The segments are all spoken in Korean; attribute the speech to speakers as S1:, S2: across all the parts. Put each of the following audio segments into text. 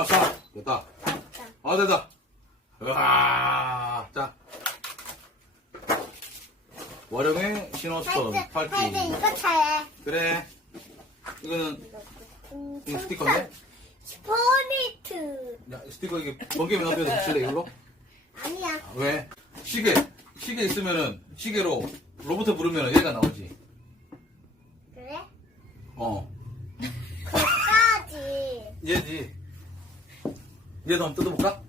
S1: 아싸 됐다. 아 됐다. 으아 자. 월영의
S2: 하여튼,
S1: 팔찌.
S2: 하여튼 이거 차야.
S1: 그래. 이거는
S2: 음,
S1: 이거 스티커인데
S2: 스포니트.
S1: 야 스티커 이게 번개면 앞에서 붙일래 이걸로?
S2: 아니야.
S1: 왜? 시계. 시계 있으면은 시계로 로봇 부르면 얘가 나오지.
S2: 그래?
S1: 어
S2: 그까지.
S1: 얘지 얘도 한번 뜯어볼까?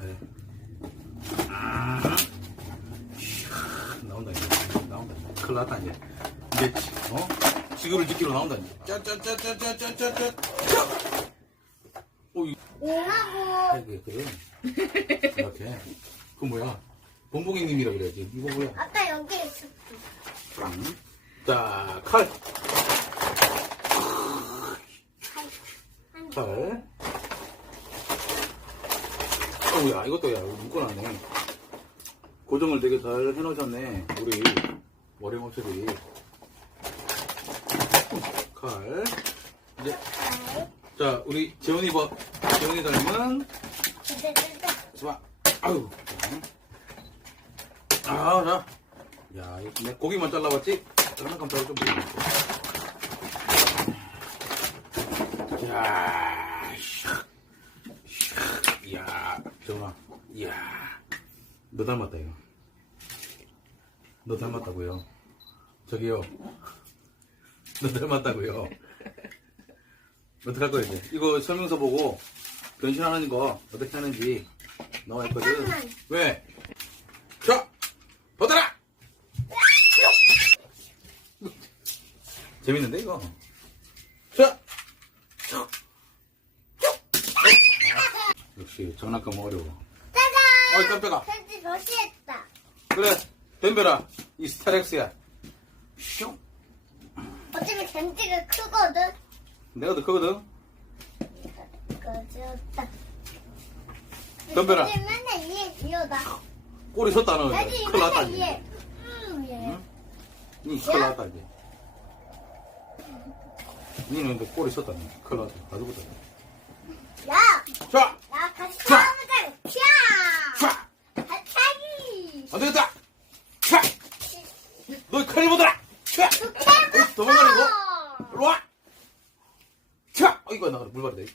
S1: 그래 아, 나온다 이제 나온다. 큰일 났다 이제. 이제 어? 지구를 지키러 나온다 이제. 짜짜짜짜짜짜짜짜 어, 이-
S2: 응하고.
S1: 이게 그래. 이렇게. 그 뭐야? 봉봉이님이라 그래야지. 이거 뭐야?
S2: 아까 여기 있었어.
S1: 음. 자, 칼.
S2: 한
S1: 칼. 어우야, 이것도 야, 묶어놨네. 고정을 되게 잘 해놓으셨네. 우리 머리모습이. 칼. 이제,
S2: 달.
S1: 자, 우리 재훈이 봐. 재훈이 닮은. 자, 아유. 아, 자. 야, 이거 내 고기만 잘라봤지? 장난감 따로 좀 보여줄게. 야, 샥, 샥, 이야, 정아, 이야, 너 닮았다, 이거. 너 닮았다고요. 저기요. 너 닮았다고요. 어떡할 거야, 이제? 이거 설명서 보고 변신하는 거 어떻게 하는지 나와 있거든. 왜? 자, 받아라! 재밌는데, 이거? 자! 역시 장난감 어려워.
S2: 짜잔!
S1: 어이, 깜짝아.
S2: 편지 러시했다.
S1: 그래, 덤벼라. 이 스타렉스야. 슉.
S2: 어차피 겐지가 크거든.
S1: 내가 더 크거든?
S2: 그거였다.
S1: 덤벼라.
S2: 겐지 맨날 이에 이어다.
S1: 꼬리 섰다, 너.
S2: 겐지
S1: 큰일 났다,
S2: 맨날
S1: 이제.
S2: 이에. 음, 얘.
S1: 응? 니 큰일 났다, 이제. 니는 근데 꼬리 섰다, 니. 큰일 났다. 다 죽었다.
S2: 야!
S1: 자! 아까
S2: 시원하게 촤! 발차기!
S1: 안 되겠다! 촤! 너 칼이 보더라! 촤! 도망가려고? 일로 와! 어, 이거 나가라, 물발이네.